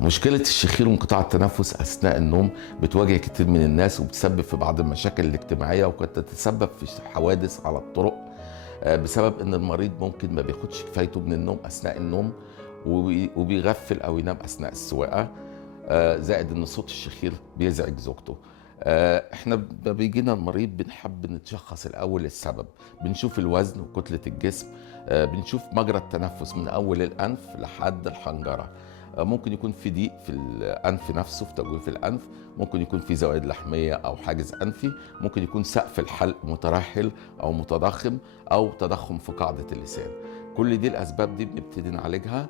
مشكلة الشخير وانقطاع التنفس أثناء النوم بتواجه كتير من الناس وبتسبب في بعض المشاكل الاجتماعية وقد تتسبب في حوادث على الطرق، بسبب ان المريض ممكن ما بياخدش كفايته من النوم أثناء النوم وبيغفل أو ينام أثناء السواقة. زائد ان صوت الشخير بيزعج زوجته. احنا بيجينا المريض بنحب نتشخص الاول السبب، بنشوف الوزن وكتلة الجسم، بنشوف مجرى التنفس من اول الانف لحد الحنجرة. ممكن يكون في ضيق في الانف نفسه، في تجويف الانف، ممكن يكون في زوائد لحميه او حاجز انفي، ممكن يكون سقف الحلق مترهل او متضخم او تضخم في قاعده اللسان. كل دي الاسباب دي بنبتدي نعالجها